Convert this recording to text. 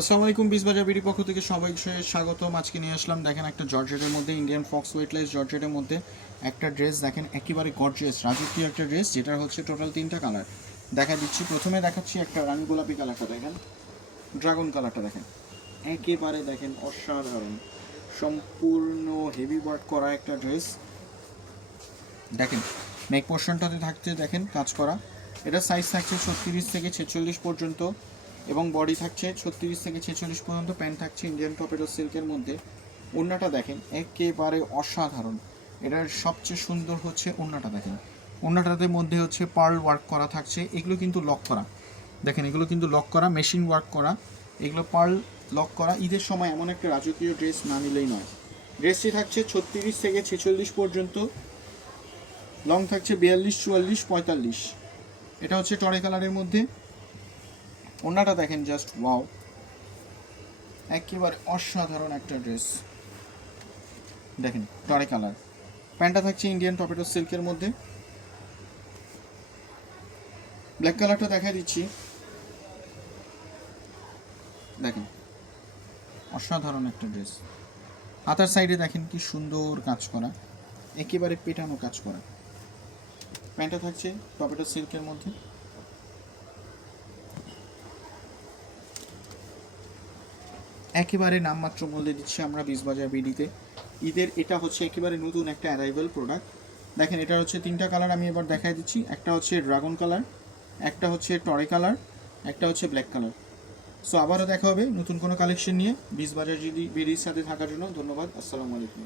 আসসালামু আলাইকুম বিজবাজার বিডি পক্ষ থেকে সবাইকে স্বাগতম। আজকে নিয়ে আসলাম, দেখেন একটা জর্জেটের মধ্যে ইন্ডিয়ান ফক্স ওয়েটলেস জর্জেটের মধ্যে একটা ড্রেস দেখেন একেবারে গর্জিয়াস রাজকীয় একটা ড্রেস যেটা হচ্ছে টোটাল তিনটা কালার দেখা দিচ্ছি, প্রথমে দেখাচ্ছি একটা রানী গোলাপি কালারটা দেখেন। ড্রাগন কালারটা দেখেন। একেবারে, দেখেন, অসাধারণ। সম্পূর্ণ হেভি ওয়ার্ক করা একটা ড্রেস দেখেন নেক পোর্শনটাতে থাকছে দেখেন, কাজ করা। এটা সাইজ থাকছে ছত্রিশ থেকে ছেচল্লিশ পর্যন্ত। এবং বডি থাকছে ছত্রিশ থেকে ছেচল্লিশ পর্যন্ত প্যান্ট থাকছে ইন্ডিয়ান টপেটো সিল্কের মধ্যে। ওড়নাটা দেখেন, একেবারে অসাধারণ। এটার সবচেয়ে সুন্দর হচ্ছে ওড়নাটা দেখেন। ওড়নাটাতে মধ্যে হচ্ছে পার্ল ওয়ার্ক করা থাকছে, এগুলো কিন্তু লক করা। দেখেন, এগুলো কিন্তু লক করা মেশিন ওয়ার্ক করা। এগুলো পার্ল লক করা। ঈদের সময় এমন একটা রাজকীয় ড্রেস না নিলেই নয়। ড্রেসটি থাকছে ছত্রিশ থেকে ছেচল্লিশ পর্যন্ত লং থাকছে বিয়াল্লিশ, চুয়াল্লিশ, পঁয়তাল্লিশ। এটা হচ্ছে টরে কালারের মধ্যে। ওনাটা দেখেন জাস্ট ওয়াও একেবারে অসাধারণ একটা ড্রেস দেখেন টরে কালার প্যান্টটা থাকছে ইন্ডিয়ান টপেটো সিল্কের মধ্যে। ব্ল্যাক কালারটা দেখা দিচ্ছি। দেখেন, অসাধারণ একটা ড্রেস হাতার সাইডে দেখেন কি সুন্দর কাজ করা। একেবারে পেটানো কাজ করা। প্যান্টটা থাকছে টপেটো সিল্কের মধ্যে। একেবারে নামমাত্র মূল্যে দিচ্ছি আমরা বিশ বাজার বিডিতে। ঈদের এটা হচ্ছে একেবারে নতুন একটা অ্যারাইভাল প্রোডাক্ট দেখেন, এটা হচ্ছে তিনটা কালার আমি এবার দেখাই দিচ্ছি। একটা হচ্ছে ড্রাগন কালার একটা হচ্ছে টরে কালার একটা হচ্ছে ব্ল্যাক কালার সো আবারও দেখা হবে নতুন কোনো কালেকশন নিয়ে। বিশ বাজার যদি বিডির সাথে থাকার জন্য ধন্যবাদ। আসসালামু আলাইকুম।